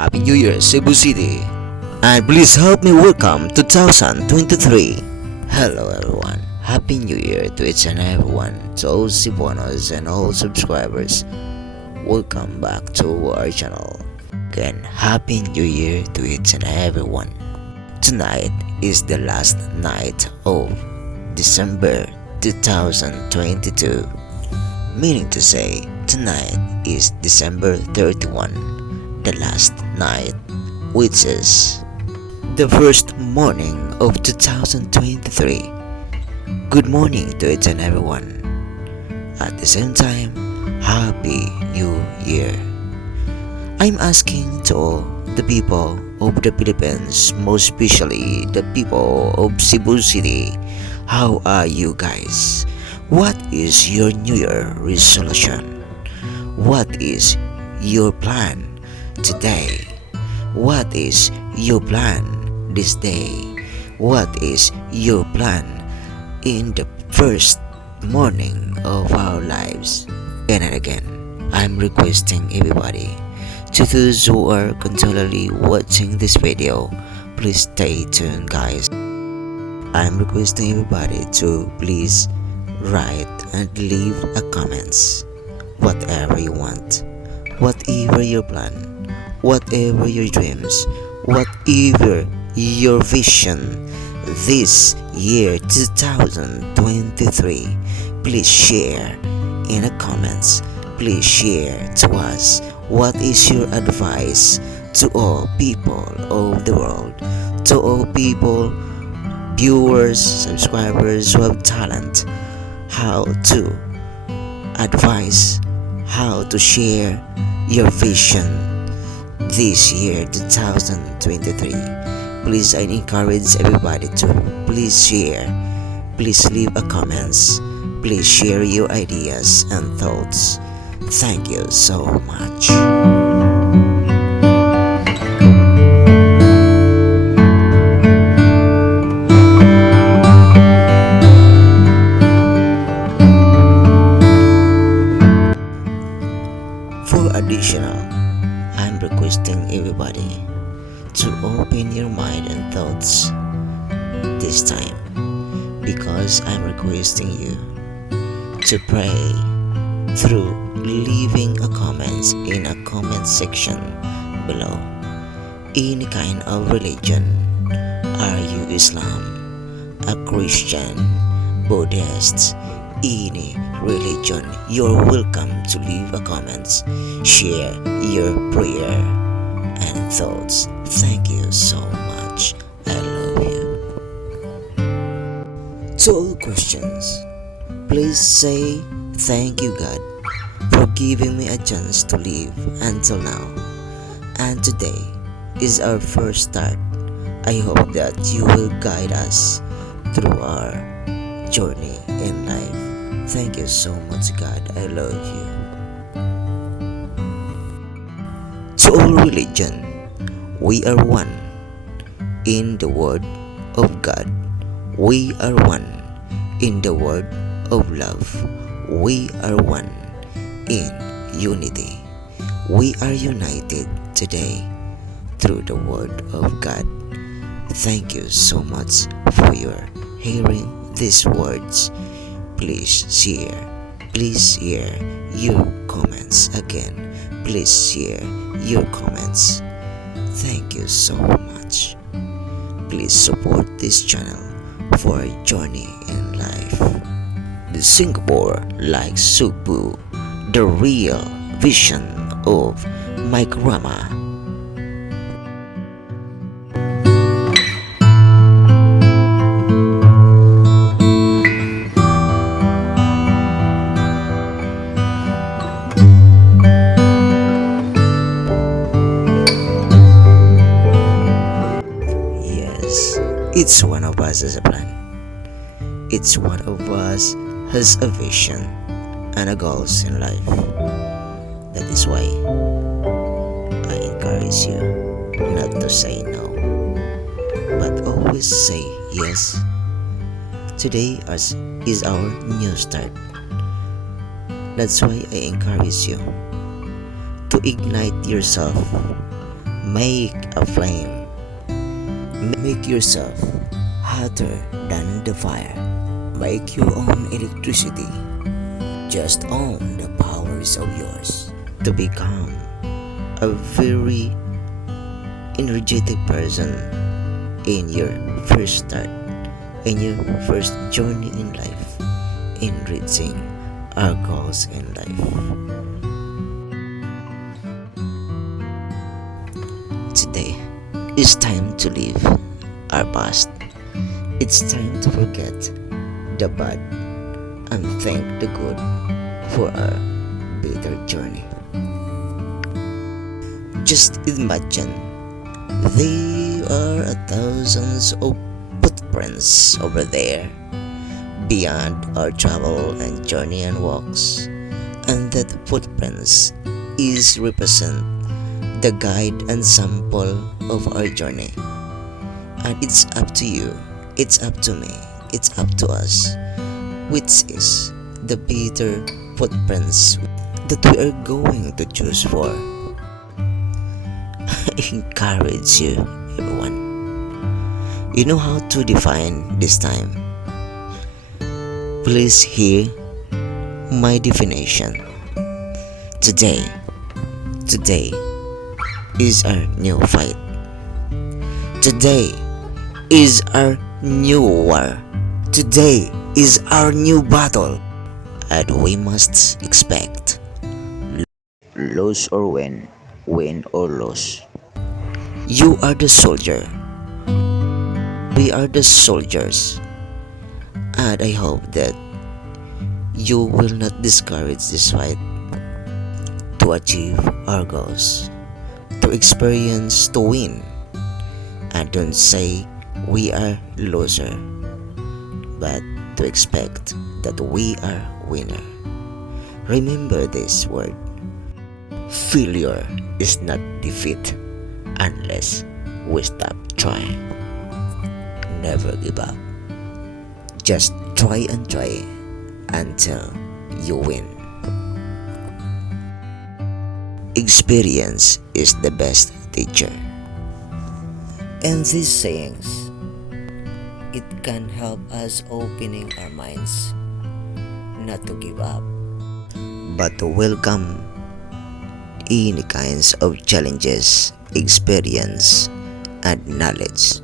Happy New Year, Cebu City! And please help me welcome 2023. Hello everyone, Happy New Year to each and everyone, to all Cebuanos and all subscribers. Welcome back to our channel. Again, Happy New Year to each and everyone. Tonight is the last night of December 2022. Meaning to say, tonight is December 31, the last night, which is the first morning of 2023. Good morning to each and everyone. At the same time, Happy New Year. I'm asking to all the people of the Philippines, most especially the people of Cebu City, how are you guys? What is your New Year resolution? What is your plan today? What is your plan this day? What is your plan in the first morning of our lives? Again and again, I'm requesting everybody, to those who are continually watching this video, please stay tuned guys. I'm requesting everybody to please write and leave a comments, whatever you want, whatever your plan, whatever your dreams, whatever your vision this year 2023. Please share in the comments. Please share to us what is your advice to all people of the world, to all people, viewers, subscribers who have talent, how to advise, how to share your vision this year 2023. Please, I encourage everybody to please share, please leave a comments, please share your ideas and thoughts. Thank you so much. For additional, I'm requesting everybody to open your mind and thoughts this time, because I'm requesting you to pray through leaving a comments in a comment section below. Any kind of religion, are you Islam, a Christian, Buddhist, any religion, you're welcome to leave a comments, share your prayer and thoughts. Thank you so much. I love you. To all questions, please say thank you God for giving me a chance to live until now. And today is our first start. I hope that you will guide us through our journey in life. Thank you so much God. I love you. To all religion, we are one in the word of God. We are one in the word of love. We are one in unity. We are united today through the word of God. Thank you so much for your hearing these words. Please share your comments again. Please share your comments. Thank you so much. Please support this channel for a journey in life. The Singapore like Cebu, the real vision of Mike Rama. Each one of us has a plan. Each one of us has a vision and a goals in life. That is why I encourage you not to say no, but always say yes. Today is our new start. That's why I encourage you to ignite yourself. make a flame. Make yourself hotter than the fire. Make your own electricity. Just own the powers of yours to become a very energetic person in your first start, in your first journey in life, in reaching our goals in life. Today, it's time to leave our past. It's time to forget the bad and thank the good for our better journey. Just imagine there are thousands of footprints over there beyond our travel and journey and walks, and that footprints is represent the guide and sample of our journey. And it's up to you, it's up to me, it's up to us, which is the better footprints that we are going to choose for. I encourage you, everyone. You know how to define this time. Please hear my definition. Today is our new fight. Today is our new war. Today is our new battle. And we must expect lose or win, win or lose. You are the soldier. We are the soldiers. And I hope that you will not discourage this fight to achieve our goals, to experience, to win. And don't say we are loser, but to expect that we are winner. Remember this word. Failure is not defeat unless we stop trying. Never give up. Just try and try until you win. Experience is the best teacher. And these sayings, it can help us opening our minds not to give up, but to welcome any kinds of challenges, experience, and knowledge.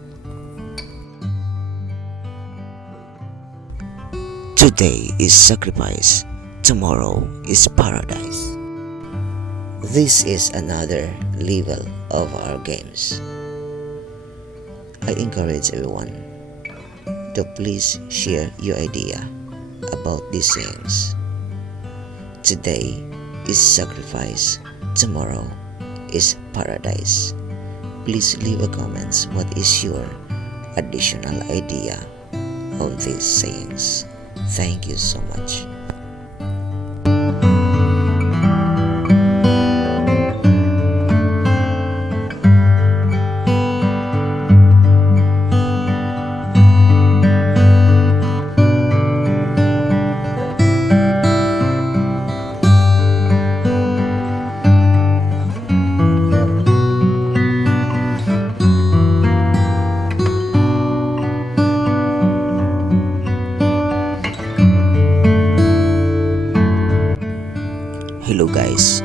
Today is sacrifice, tomorrow is paradise. This is another level of our games. I encourage everyone to please share your idea about these things. Today is sacrifice, tomorrow is paradise. Please leave a comments what is your additional idea of these sayings. Thank you so much. Hello guys,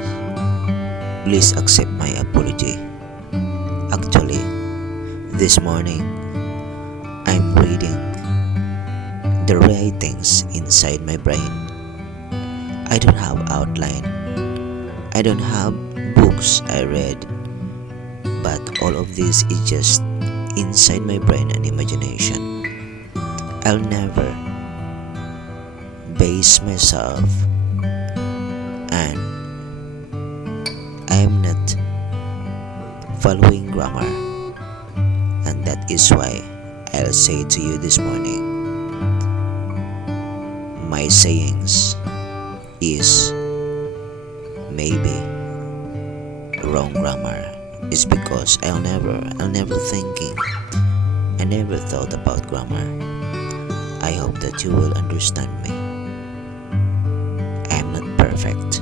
please accept my apology. Actually, this morning I'm reading the writings inside my brain. I don't have outline, I don't have books I read, but all of this is just inside my brain and imagination. I'll never base myself, and I am not following grammar, and that is why I'll say to you this morning, my sayings is maybe wrong grammar is because I'll never thinking, I never thought about grammar. I hope that you will understand me. I'm not perfect,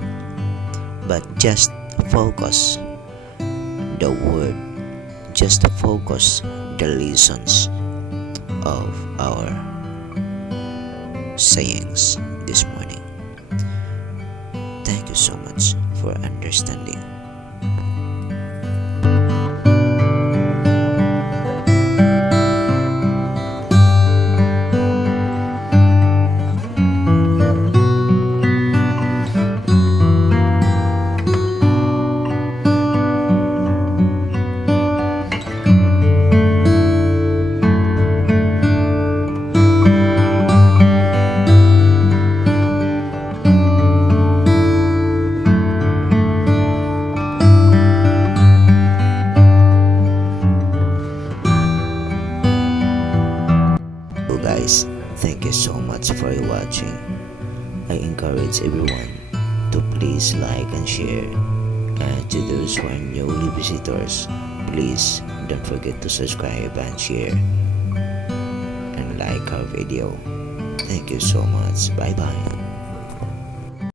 but just focus the word just to focus the lessons of our sayings this morning. Thank you so much for understanding. So guys, thank you so much for watching. I encourage everyone to please like and share. And to those who are newly visitors, please don't forget to subscribe and share and like our video. Thank you so much. Bye bye.